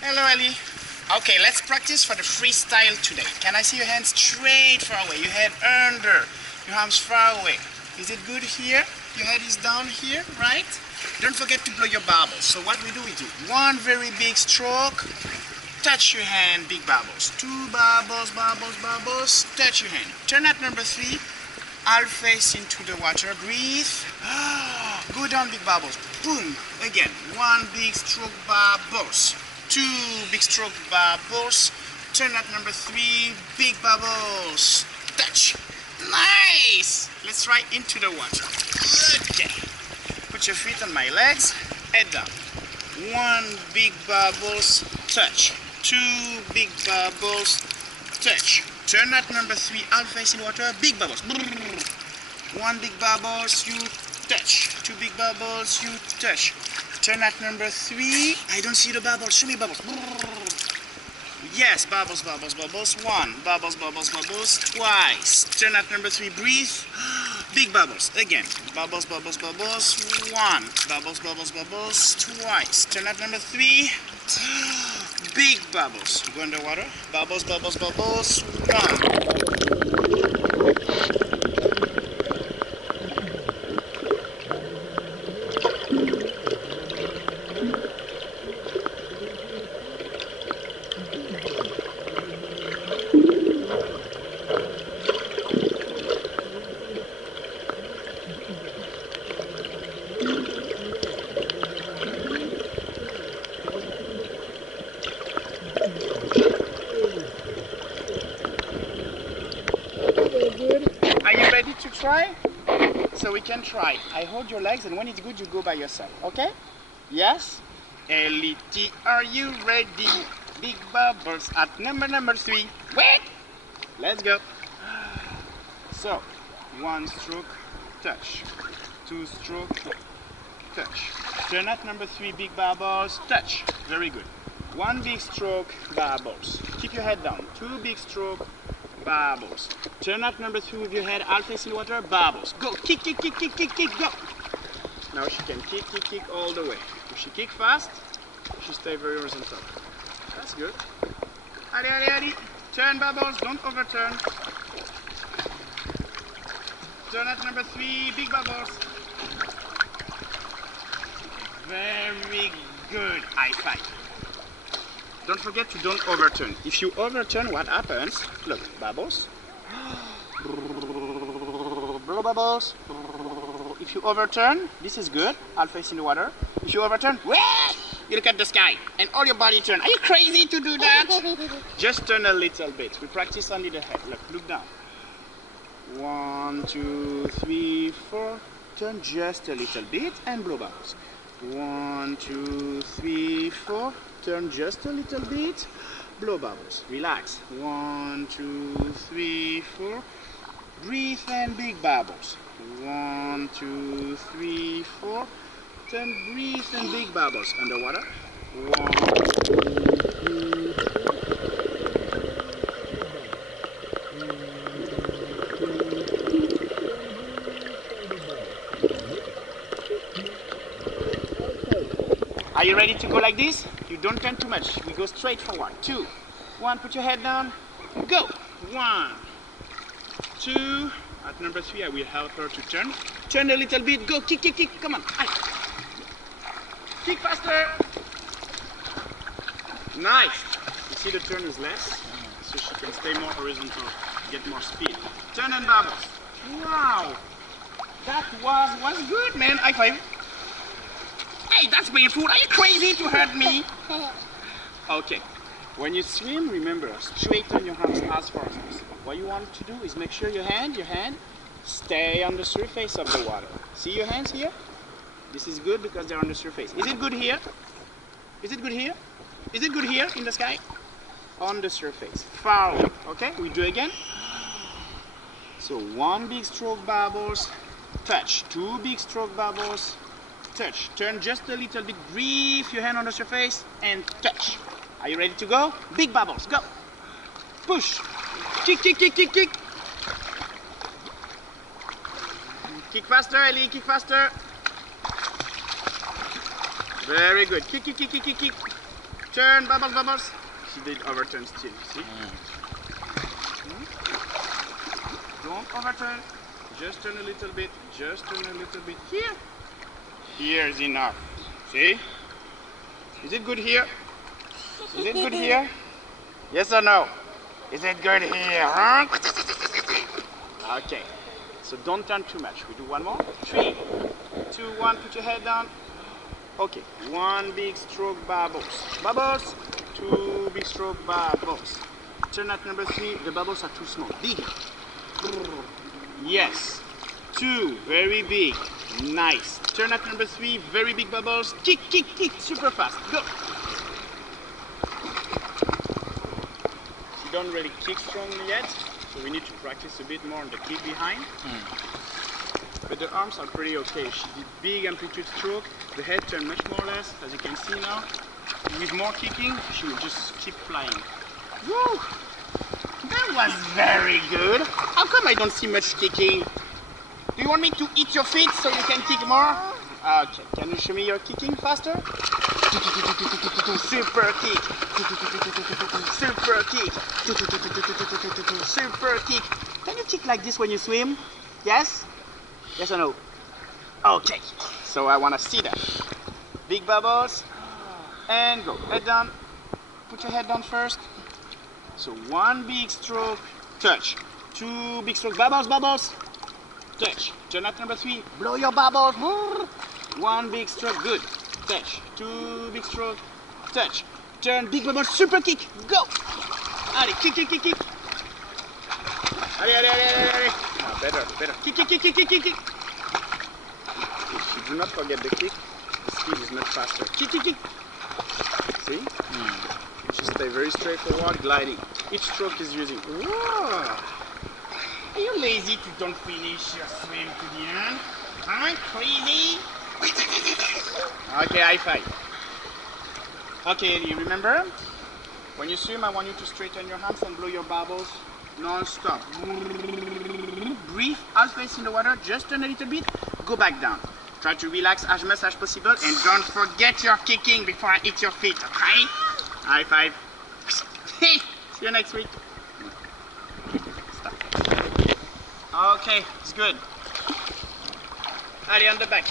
Hello, Ellie. Okay, let's practice for the freestyle today. Can I see your hands straight far away? Your head under, your arms far away. Is it good here? Your head is down here, right? Don't forget to blow your bubbles. So what we do one very big stroke, touch your hand, big bubbles. Two bubbles, bubbles, bubbles, touch your hand. Turn at number 3, half face into the water, breathe. Go down, big bubbles. Boom, again. One big stroke, bubbles. Two big stroke, bubbles. Turn at number 3, big bubbles. Touch. Nice! Let's try into the water. Okay. Put your feet on my legs, head down. One big bubbles, touch. Two big bubbles, touch. Turn at number 3, half face in water, big bubbles. One big bubbles, you touch. Two big bubbles, you touch. Turn at number 3. I don't see the bubbles. Show me bubbles. Yes, bubbles, bubbles, bubbles. One. Bubbles, bubbles, bubbles. Twice. Turn at number 3. Breathe. Big bubbles. Again. Bubbles, bubbles, bubbles. One. Bubbles, bubbles, bubbles. Twice. Turn at number 3. Big bubbles. Go underwater. Bubbles, bubbles, bubbles. One. Are you ready to try? So we can try. I hold your legs and when it's good you go by yourself, okay? Yes? L-E-T, are you ready? Big bubbles at number 3. Wait! Let's go. So, one stroke, touch. Two stroke, touch. Turn at number 3, big bubbles, touch. Very good. One big stroke, bubbles. Keep your head down. Two big stroke, bubbles. Turn at number 3 with your head half face in water, bubbles. Go, kick, kick, kick, kick, kick, kick, go. Now she can kick, kick, kick all the way. If she kick fast, she stay very horizontal. That's good. Allez, allez, allez. Turn bubbles, don't overturn. Turn at number 3, big bubbles. Very good. High five. Don't forget to don't overturn. If you overturn, what happens? Look, bubbles. Blow bubbles. If you overturn, this is good. Half face in the water. If you overturn, you look at the sky and all your body turn. Are you crazy to do that? Just turn a little bit. We practice only the head. Look down. 1, 2, 3, 4. Turn just a little bit and blow bubbles. 1, 2, 3, 4. Turn just a little bit. Blow bubbles. Relax. 1, 2, 3, 4. Breathe and big bubbles. 1, 2, 3, 4. Turn, breathe and big bubbles. Underwater. 1, 2, 3, 4. Are you ready to go like this? You don't turn too much. We go straight forward. 2, 1, put your head down. Go. 1, 2. At number 3, I will help her to turn. Turn a little bit. Go. Kick, kick, kick. Come on. Kick faster. Nice. You see the turn is less, so she can stay more horizontal, get more speed. Turn and bubbles. Wow. That was good, man. High five. Hey, that's painful. Are you crazy to hurt me? Okay. When you swim, remember, straighten your arms as far as possible. What you want to do is make sure your hand stay on the surface of the water. See your hands here? This is good because they're on the surface. Is it good here? Is it good here? Is it good here in the sky? On the surface. Far away. Okay, we do again. So one big stroke bubbles, touch. Two big stroke bubbles, touch. Turn just a little bit, breathe your hand on the surface and touch. Are you ready to go? Big bubbles, go. Push. Kick, kick, kick, kick, kick. Kick faster, Ellie, kick faster. Very good. Kick, kick, kick, kick, kick, kick. Turn, bubbles, bubbles. She did overturn still, see? Don't overturn. Just turn a little bit. Just turn a little bit. Here. Here is enough. See? Is it good here? Is it good here? Yes or no? Is it good here? Huh? Okay. So don't turn too much. We do one more. 3, 2, 1. Put your head down. Okay. One big stroke bubbles. Bubbles. 2 big stroke bubbles. Turn at number 3. The bubbles are too small. Bigger. Yes. 2. Very big. Nice. Turn at number 3. Very big bubbles. Kick, kick, kick. Super fast. Go. She don't really kick strongly yet, so we need to practice a bit more on the kick behind. But the arms are pretty okay. She did big amplitude stroke. The head turned much more or less, as you can see now. With more kicking, she will just keep flying. Woo! That was very good. How come I don't see much kicking? Do you want me to eat your feet so you can kick more? Okay, can you show me your kicking faster? Super kick. Super kick. Super kick. Can you kick like this when you swim? Yes? Yes or no? Okay, so I want to see that. Big bubbles. And go. Head down. Put your head down first. So 1 big stroke, touch. 2 big stroke, bubbles, bubbles. Touch. Turn at number 3. Blow your bubbles. 1 big stroke. Good. Touch. 2 big stroke. Touch. Turn. Big bubbles. Super kick. Go. Allez, kick, kick, kick, kick. Allez, allez, allez, allez, allez. Ah, better, better. Kick, kick, kick, kick, kick, kick, kick. Do not forget the kick. The speed is much faster. Kick, kick, kick. See? Just stay very straightforward, gliding. Each stroke is using. Whoa. Are you lazy to don't finish your swim to the end? Huh? Crazy? Okay, high five. Okay, you remember? When you swim, I want you to straighten your hands and blow your bubbles non-stop. Breathe, half-face in the water, just turn a little bit, go back down. Try to relax as much as possible and don't forget your kicking before I hit your feet, okay? High five. See you next week. Stop. Okay, it's good. Allez, on the back.